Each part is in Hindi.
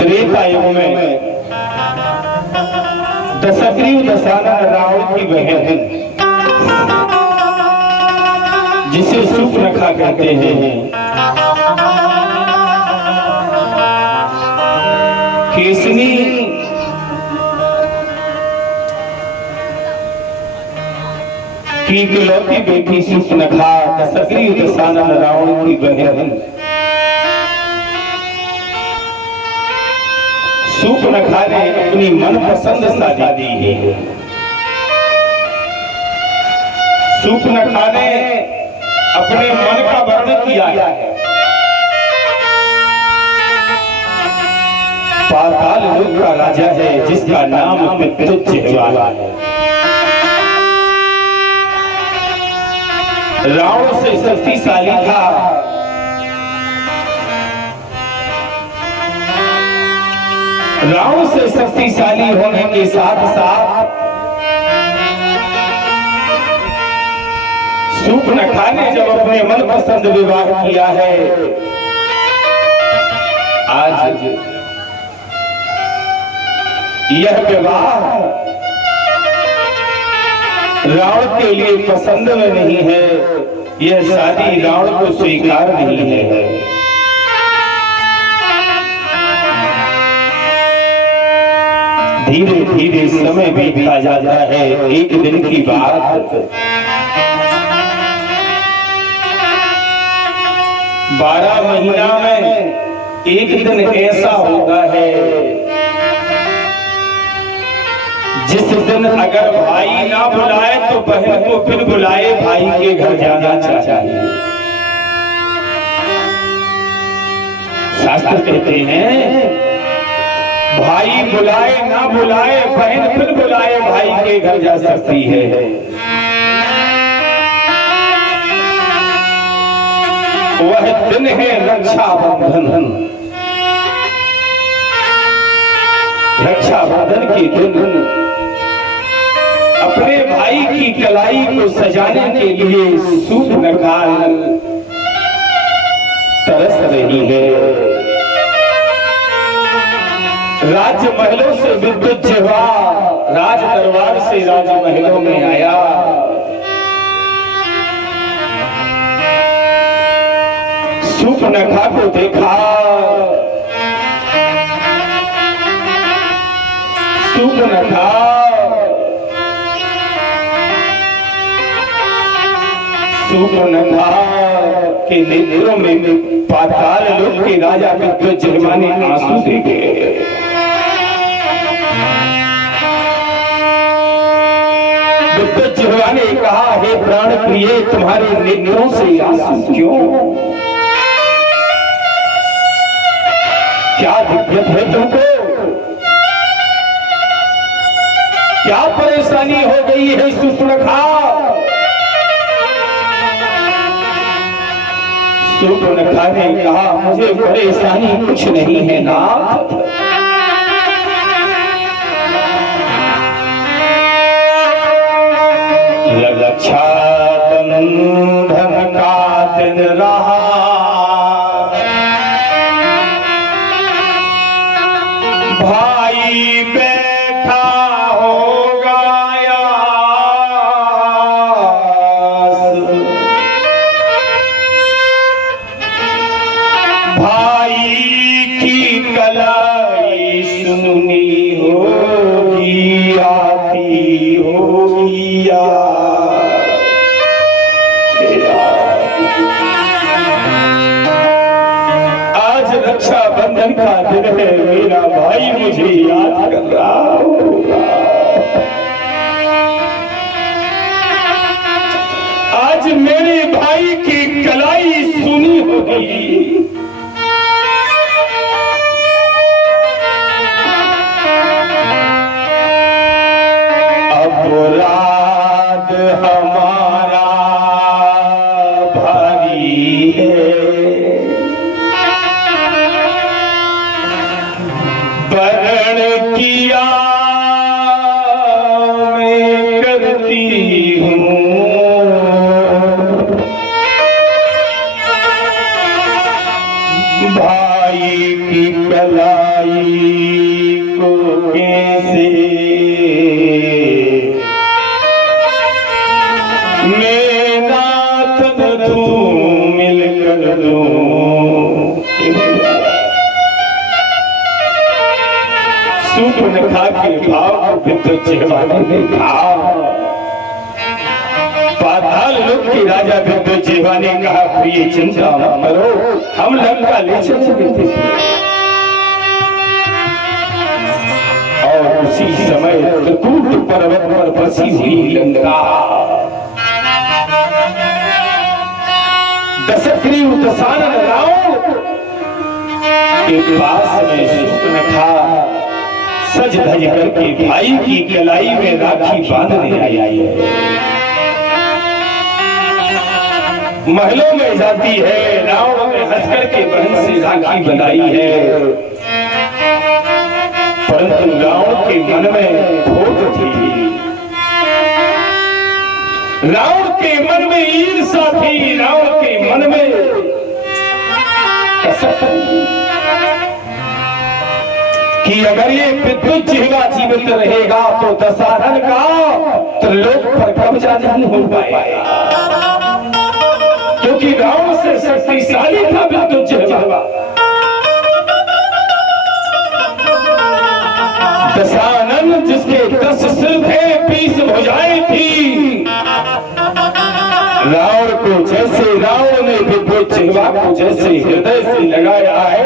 त्रेता युग में दशग्रीव दशानन रावण की बहन जिसे सूर्पनखा कहते हैं, केसनी की इकलौती बेटी सूर्पनखा दशग्रीव दशानन रावण की बहन सूर्पनखा ने अपनी मनपसंद शादी दी है। सूर्पनखा ने अपने मन का वर्णन किया है। पाताल लोक का राजा है जिसका नाम विद्युज्जिह्वा है। रावण से शक्तिशाली था। रावण से शक्तिशाली होने के साथ साथ सूर्पनखा ने जब अपने मनपसंद विवाह किया है, आज यह विवाह रावण के लिए पसंद में नहीं है। यह शादी रावण को स्वीकार नहीं है। धीरे धीरे समय बीतता जाता है। एक दिन की बात, 12 महीना में एक दिन ऐसा होता है जिस दिन अगर भाई ना बुलाए तो बहन को फिर बुलाए, भाई के घर जाना चाहिए। शास्त्र कहते हैं भाई बुलाए ना बुलाए, बहन फिर बुलाए, भाई के घर जा सकती है। वह दिन है रक्षाबंधन। रक्षाबंधन के दिन अपने भाई की कलाई को सजाने के लिए सूर्पनखा तरस रही है। राजमहलों से विद्युज्जिह्वा राज दरबार से राजमहलों में आया। सूर्पनखा को देखा। सूर्पनखा के नेत्रों में पाताल लोक के राजा विद्युज्जिह्वा ने आंसू देखे। विद्युज्जिह्वा ने कहा, हे प्राण प्रिय, तुम्हारे नेत्रों से आंसू क्यों? क्या दिक्कत है तुमको? क्या परेशानी हो गई है सूर्पनखा? सूर्पनखा ने कहा, मुझे परेशानी कुछ नहीं है नाथ। रक्षाबंधन का दिन रहा, भाई बैठा होगा भाई की कलाई सुनी होगी, आती होगी आज रक्षाबंधन का दिन है, मेरा भाई मुझे याद कर रहा होगा। आज मेरे भाई की कलाई सुनी होगी। अपराध हमारा भारी है, वरण किया मैं करती हूँ, भाई भाई की कलाई को कैसे मैं नाथ न दूं मिलकर दूं। सूर्पनखा के भाव विद्युत जिह्वाने ने कहा, पाताल लोक के राजा विद्युत जिह्वा ने कहा, प्रिय चिंता मत करो, हम लंका ले चलेंगे। और उसी समय त्रिकूट पर्वत पर बसी हुई लंका दशग्रीव दशानन रावण के पास में सूर्पनखा सज धज करके भाई की कलाई में राखी बांधने आई है। महलों में जाती है, रावण ने हंस करके बहन से राखी बनाई है, परंतु रावण के मन में खोट थी, रावण के मन में ईर्ष्या थी, रावण के मन में कसक कि अगर ये विद्युत जिह्वा जीवित रहेगा तो दशानन का त्रिलोक पर कब्जा नहीं हो पाएगा, क्योंकि रावण से शक्तिशाली था विद्युत जिह्वा। दशानन जिसके 10 सिर थे, 20 भुजाएं थी, रावण को जैसे रावण ने विद्युत जिह्वा को जैसे हृदय से लगाया है,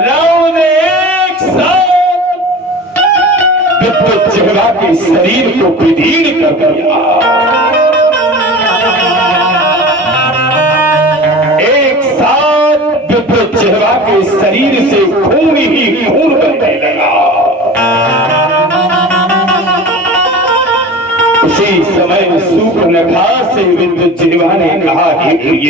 रावण ने एक साथ विद्युत जिह्वा के शरीर को विदीर्ण कर दिया। एक साथ विद्युत जिह्वा के शरीर से खून ही खून बहने लगा। उसी समय सूर्पनखा से विद्युत जिह्वा ने कहा, हे प्रिय,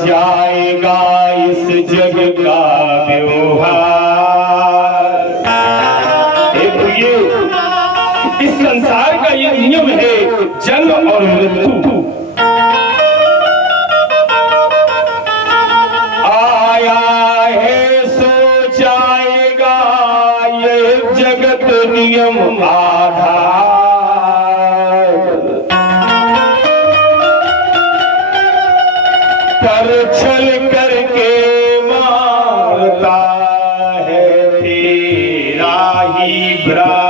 जाएगा इस जग का व्यवहार। ये इस संसार का ये नियम है, जन्म और मृत्यु। आया है सो जाएगा, ये जगत नियम आधार। पर छल करके मारता है तेरा ही ब्राह्मण।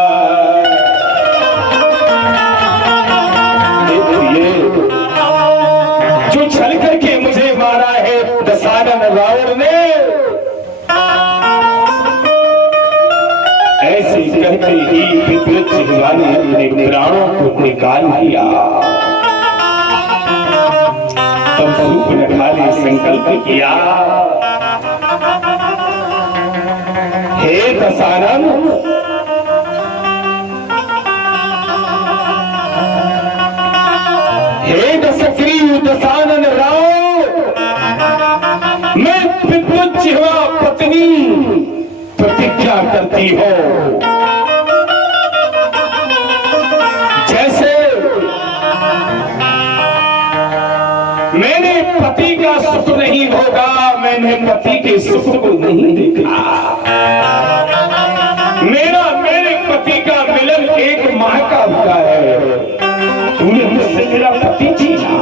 जो छल करके मुझे मारा है दशानन रावण ने, ऐसे कहते ही विद्युत जिह्वा ने अपने प्राणों को निकाल लिया। तब सूर्पनखा ने संकल्प किया, हे दशानन, हे दशग्रीव दशानन राव, मैं विद्युत जिह्वा पत्नी प्रतिज्ञा करती हूं, जैसे मैंने पति का सुख नहीं भोगा, मैंने पति के सुख को नहीं देखा, मेरे पति का मिलन 1 माह का हुआ है, तूने मुझसे मेरा पति छीना।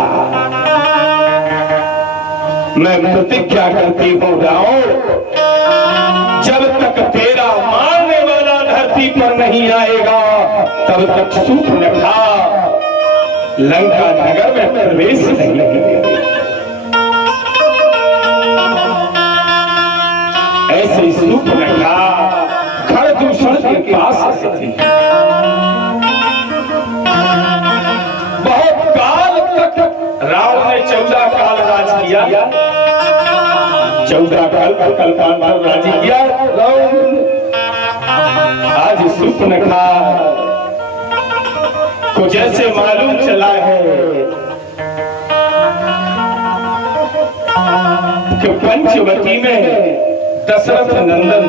मैं प्रतिज्ञा करती हूँ रावण, जब तक तेरा मारने वाला धरती पर नहीं आएगा, तब तक सूर्पनखा लंका नगर में प्रवेश नहीं करेगी। ऐसे सूर्पनखा खरदूषण के पास थी। बहुत काल तक रावण ने 14 काल राज किया, 14 कल्पांतर राज किया रावण। आज सूर्पनखा को जैसे मालूम चला है कि पंचवटी में दशरथ नंदन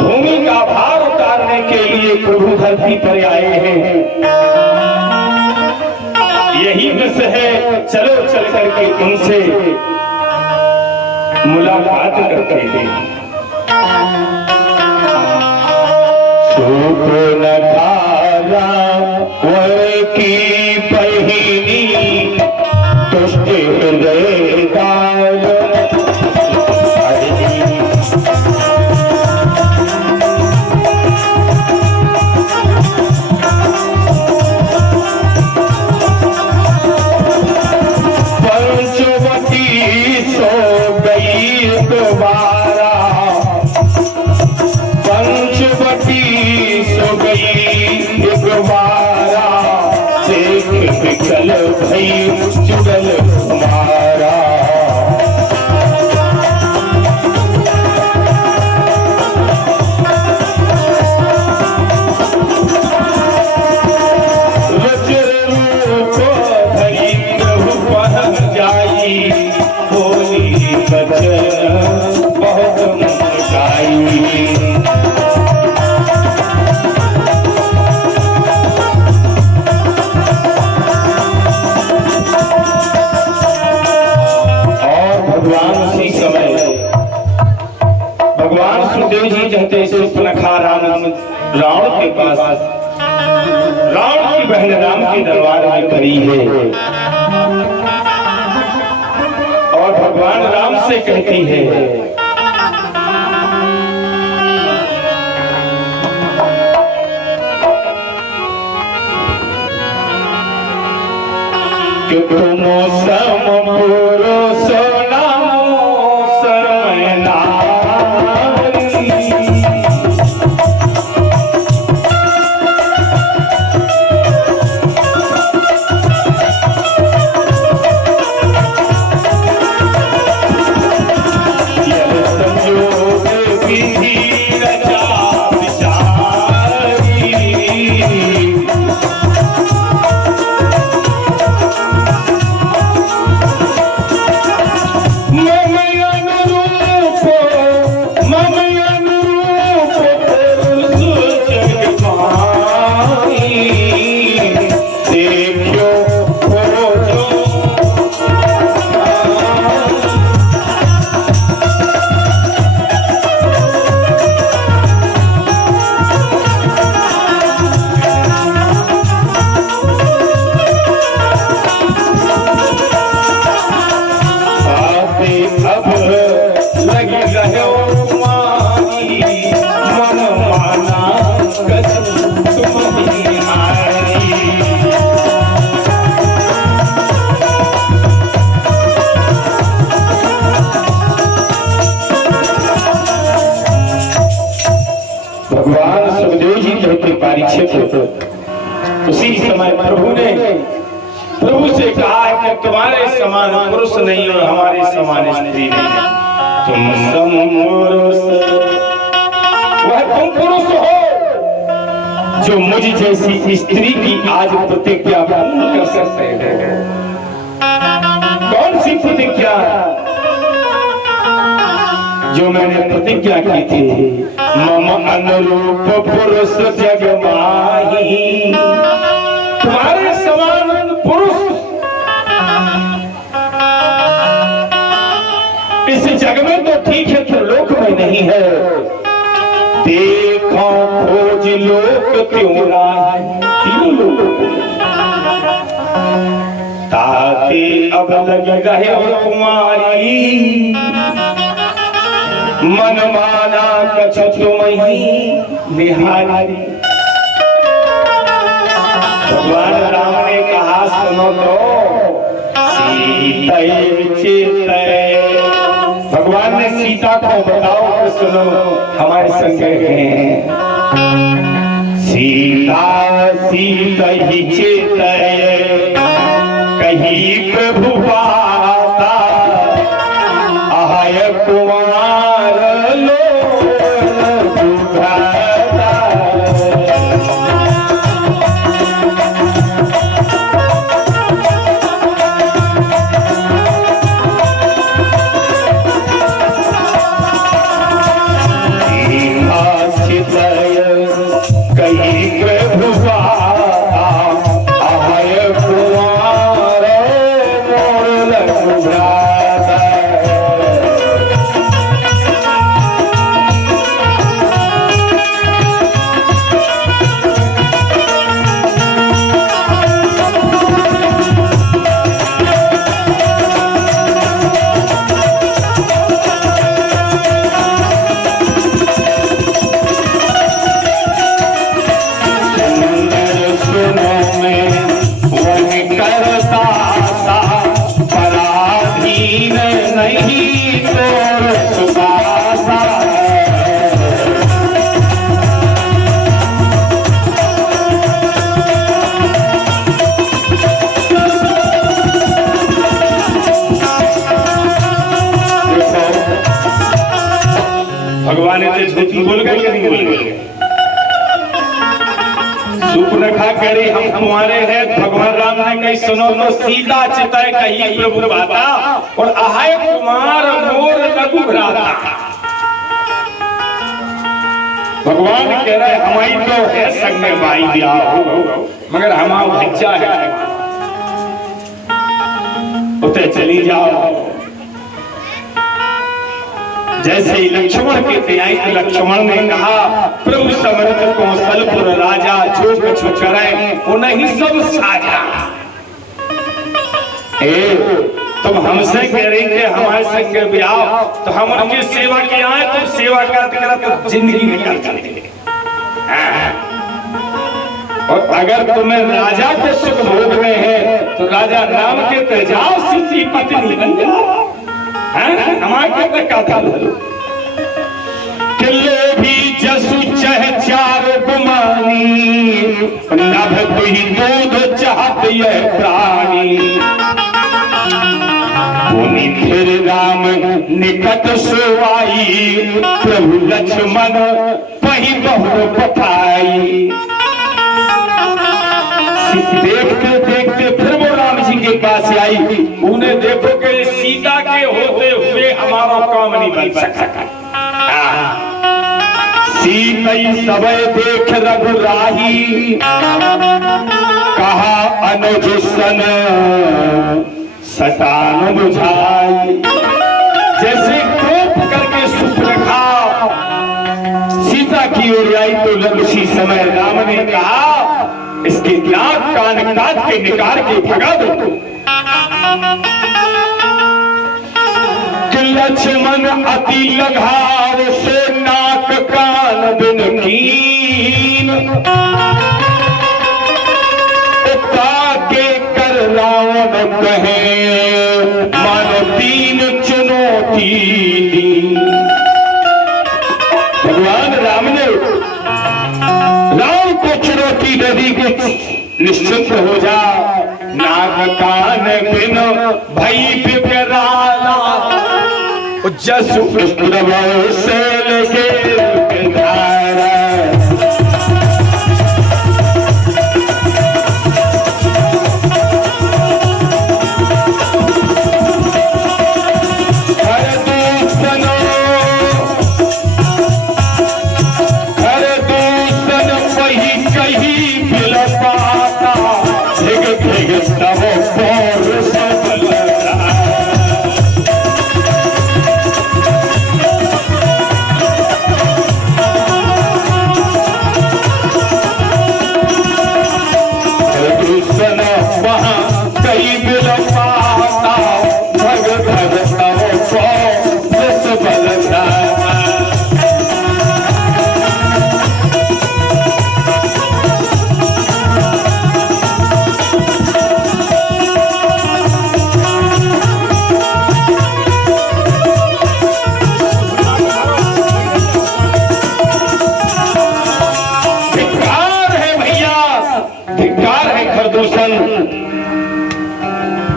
भूमि का भार उतारने मारने के लिए प्रभु धरती पर आए हैं। यही विष है, चलो चल करके उनसे मुलाकात करते हैं। सुप्रनखारा वर की पहिनी दुष्ट हृदय दार चल भई जुगल हमारा। वज्र रूप धरि प्रभु पहन जाई, बोली बचन बहुत मुस्काई। सुखदेव जी कहते सुपनखा रावण के पास रावण की बहन राम के दरबार में खड़ी है और भगवान राम से कहती है कि तुम सम पुरुष उसी समय प्रभु से कहा है कि तुम्हारे समान पुरुष नहीं और हमारे समान स्त्री नहीं, तुम समपुरुष, वह तुम पुरुष हो जो मुझ जैसी स्त्री की आज प्रतिज्ञा पूर्ण कर सकते हो। कौन सी प्रतिज्ञा? जो मैंने प्रतिज्ञा की थी, मम अनुरूप पुरुष जग माही, तुम्हारे समान पुरुष इस जग में तो ठीक है, त्रिलोक में नहीं है। देखो खोज लोक क्यों राही, तीनों लोगों ताते अब लग रहे कुमारी, मन माना कछ तुमहि निहारी। भगवान राम ने कहा सुनो तो सीतै चितै। भगवान ने सीता को बताओ कि सुनो हमारे संग हैं। सीता सीतै चितै कही प्रभु पाता, आय कुमार लो दुधाता। सूर्पनखा कह रही हम कुंवारे हैं। भगवान राम ने कही सुनो तो सीता चितय कही प्रभु बाता और आहाय कुमार मोर लघु भ्राता। भगवान कह रहे हमारी तो है संग में भाई ब्याह हो मगर हमारा बच्चा है उते चली जाओ। जैसे ही लक्ष्मण के त्याई तो लक्ष्मण ने कहा प्रभु समर्थ कौशलपुर राजा जो कुछ करे वो नहीं सब साजा। तुम हमसे कह रही थे हमारे संग ब्याह तो हम उनकी सेवा के आए तो सेवा करते जिंदगी निकाल चले। और अगर तुम्हें राजा के सुख भोगने हैं तो राजा राम के तेजाब सीधी पत्नी बन जाओ। हमारे का था किले भी जसु चह चार गुमानी नभ कोई दूध चाहत यह प्राणी। पुनि फिर राम निकट सोवाई प्रभु लक्ष्मण पही बहु पठाई। देखते देखते फिर वो राम जी के पास आई। उन्हें देखो कि सीता के होते हुए हमारा काम नहीं बन सकता। सीतई सबय देख रघुराही कहा अनुज सन सतान बुझाई। जैसे कोप करके सूर्पनखा सीता की ओर आई तो उसी समय राम ने कहा इसके नाक कान काट के निकाल के भगा दो। लक्ष्मण अति लघार से नाक कान बिन कीन के कर रावण कहे मानो तीन चुनौती दी। भगवान राम ने राम को चुनौती दे दी कि निश्चित हो जा नाक कान बिन भई बिकराला जसु से लेके धारा।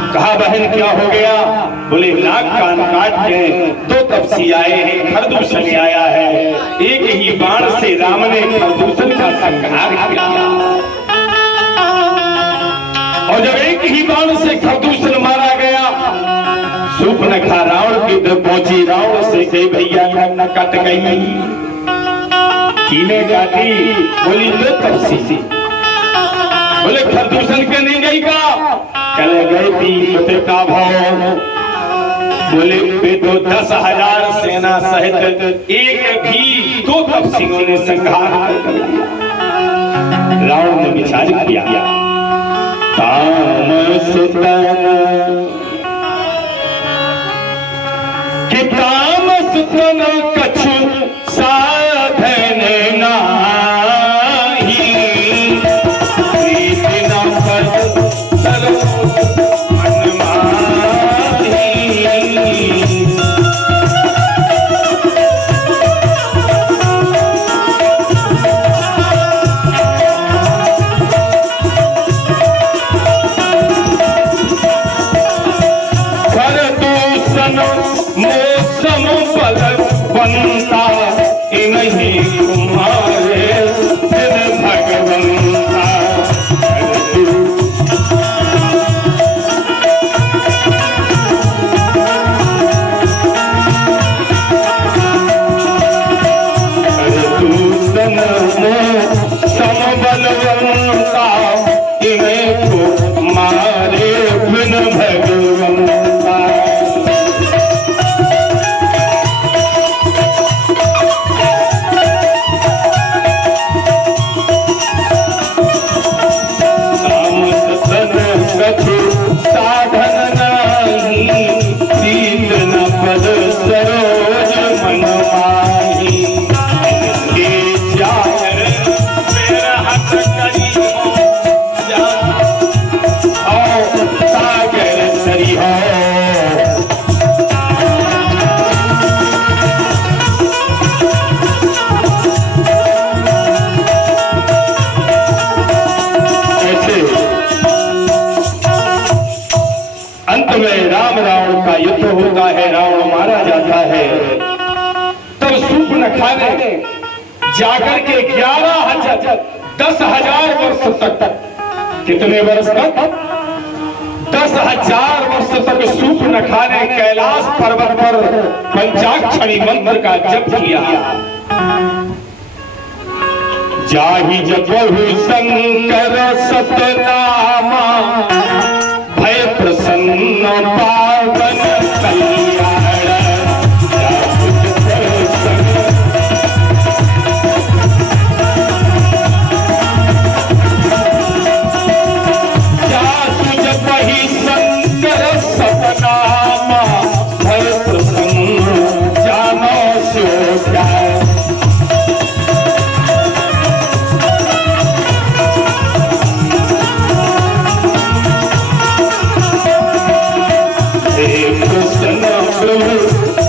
कहा बहन क्या हो गया? बोले नाक कान काट के दो तपसी आए हैं, खरदूषण आया है। एक ही बाण से राम ने खरदूषण का संहार किया और जब एक ही बाण से खरदूषण मारा गया सूर्पनखा रावण की तरफ पहुंची। रावण से कही भैया न कट गई, कीने काटी। बोली दो तपसी। बोले खरदूषण के नहीं गई का? कले गई थी तो का भाव? बोले वे तो 10,000 सेना सहित एक भी दो तपसियों ने संहार कर दिया। रावण ने विचार किया तामस तन कि तामस तन कछु साधन नाही प्रीति न पद मौसम बल बन समबलवंता इन्हें को मारे बिन भगवंता। नाम सतन कछु साधन नहीं, प्रीत न पद सरोज मन माही। इनके जागर मेरा हथ करी हो सागर सरी हो। ऐसे अंत में राम रावण का युद्ध होता है, रावण मारा जाता है। तब सूर्पनखा ने जाकर के 10,000 वर्ष तक, कितने वर्ष तक? 10,000 वर्ष तक सूर्पनखा ने कैलाश पर्वत पर पंचाक्षरी मंत्र का जप किया। जाहि जपहु शंकर सतनामा, भय प्रसन्न पावन कल्याण। जासु जपहि शंकर सतनामा, भय प्रसन्न जानो सो जाय।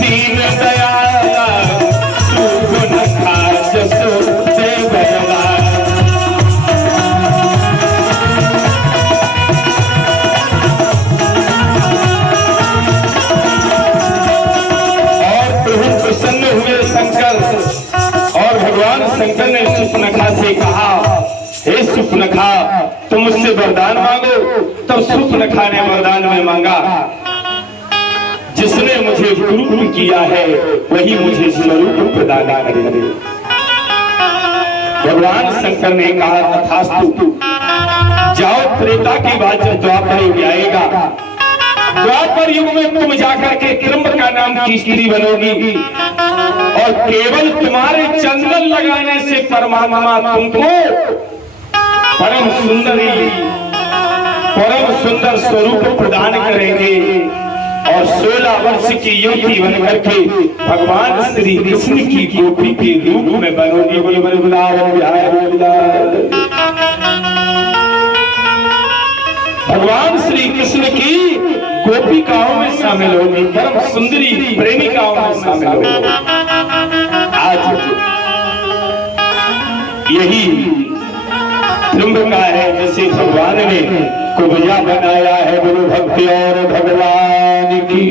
दीन दयाला सूर्पनखा जसो देवला। और प्रभु प्रसन्न हुए शंकर, और भगवान शंकर ने सूर्पनखा से कहा, हे सूर्पनखा तुम मुझसे वरदान मांगो। तब सूर्पनखा ने वरदान में मांगा, जिसने मुझे गुरु किया है वही मुझे स्वरूप प्रदान करे। भगवान शंकर ने कहा, तथास्तु। जाओ, त्रेता की बात जब द्वापर युग आएगा, द्वापर युग में तुम जाकर के त्र्यंबका नाम की स्त्री बनोगी, और केवल तुम्हारे चंदन लगाने से परमात्मा तुमको परम सुंदर स्वरूप प्रदान करेंगे। और 16 वर्ष की युवती बन करके भगवान श्री कृष्ण की गोपी के रूप में बनोगी। बोले बोले भगवान श्री कृष्ण की गोपिकाओं में शामिल होगी, परम सुंदरी प्रेमिकाओं में शामिल होगी। आज यही त्र्यंबका है जैसे भगवान ने कुब्जा बनाया है। बोलो भक्ति और भगवान की।